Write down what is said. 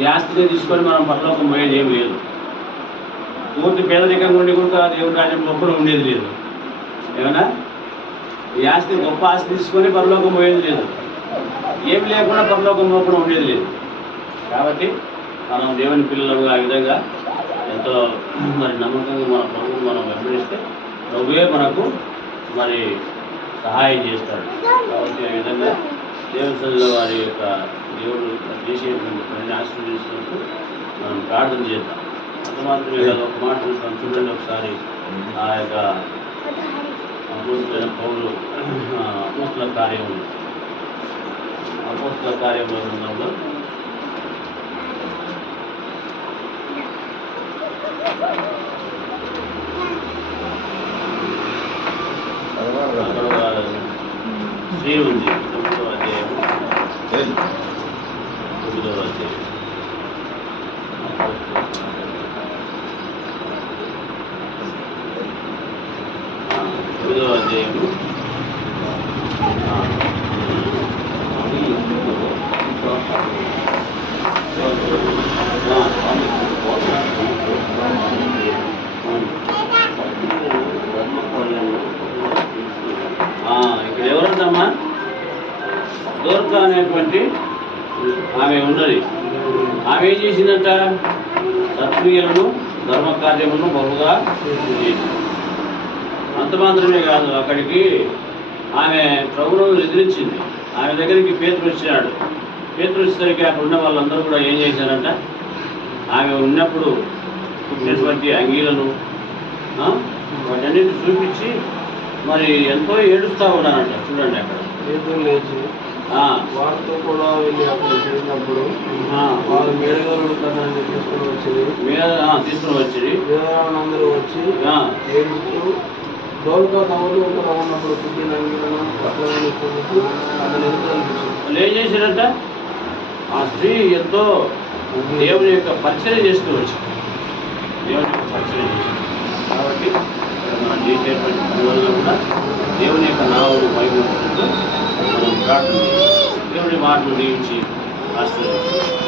ఈ ఆస్తిని తీసుకొని మనం పరలోకం పోయేది ఏం లేదు. పూర్తి పేదరికంగా ఉండి కూడా దేవుని రాజ్యం గొప్పలో ఉండేది లేదు. ఏమన్నా ఈ ఆస్తి గొప్ప ఆస్తి తీసుకొని పరలోకం పోయేది లేదు. ఏమి లేకుండా పరలోకం గొప్పలో ఉండేది లేదు. కాబట్టి మనం దేవుని పిల్లలుగా ఆ విధంగా ఎంతో మరి నమ్మకంగా మన ప్రభువుని మనం వెంబడిస్తే ప్రభువే మనకు మరి సహాయం చేస్తాడు. కాబట్టి ఆ విధంగా దేవుని సన్నిధిలో వారి యొక్క దేవుడు చేసేటువంటి పనిని ఆశీర్వదించినట్టు మనం ప్రార్థన చేద్దాం. అంత మాత్రమే కాదు, ఒక మాట చూస్తాం చూడండి ఒకసారి. ఆ యొక్క అపోస్తులైన పౌలు అపోస్తుల కార్యంలో గ్రంథంలో స్త్రీ ఉంది 9వ అధ్యాయం. ఇక్కడ ఎవరుందమ్మా? దోర్క అనేటువంటి ఆమె ఉన్నది. ఆమె ఏం చేసిందంట? సత్క్రియలను ధర్మకార్యములను బహుగా చేసింది. అంత మాత్రమే కాదు, అక్కడికి ఆమె ప్రభువును ఎదిరించింది. ఆమె దగ్గరికి పేతురు వచ్చాడు. పేతురు వచ్చేసరికి అక్కడ ఉన్న వాళ్ళందరూ కూడా ఏం చేశారంట? ఆమె ఉన్నప్పుడు పుట్టినటువంటి అంగీలను వాటన్నిటి చూపించి మరి ఎంతో ఏడుస్తూ ఉన్నారంట. చూడండి అక్కడ పేతురు లేచి వారితో కూడా వెళ్ళి అక్కడ చేసినప్పుడు వారు మేడగలను తనని తీసుకుని వచ్చి అందరూ వచ్చి ఏడుస్తూ దోల్కా తమలు కూడా ఉన్నప్పుడు పుట్టిన అంగీలను పట్లని చూపుతూ అతని ఎదురు ఏం చేశారంట? ఆ స్త్రీ ఎంతో దేవుని యొక్క పరిచయం చేస్తూ వచ్చింది. దేవుని యొక్క పరిచయం చేసింది. కాబట్టి మనం చేసేటువంటి పనులలో కూడా దేవుని యొక్క నామమును మహిమపరుస్తూ మనం ప్రార్థన చేయాలి. దేవుని మాటను దీవించి ఆశీర్వదించాలి.